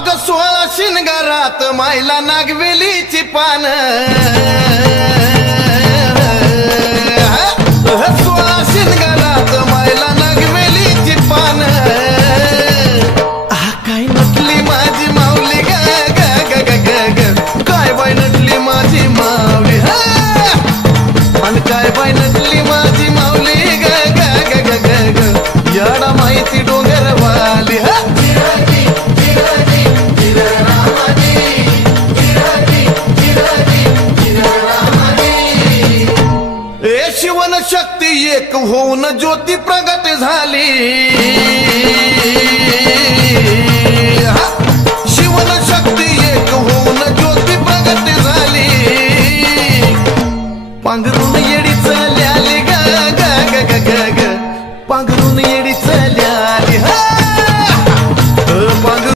अग 16 शिनगारात मायला नागवेलीची पान 16 शिनगारात मायला नागवेलीची पान काय नटली माझी माऊली ग ग ग ग ग काय बाई नटली माझी माऊली आणि काय बाई नटली माझी माऊली ग ग ग ग ग याडा माहिती डोंगरवाली शिवन शक्ती एक होऊन ज्योती प्रग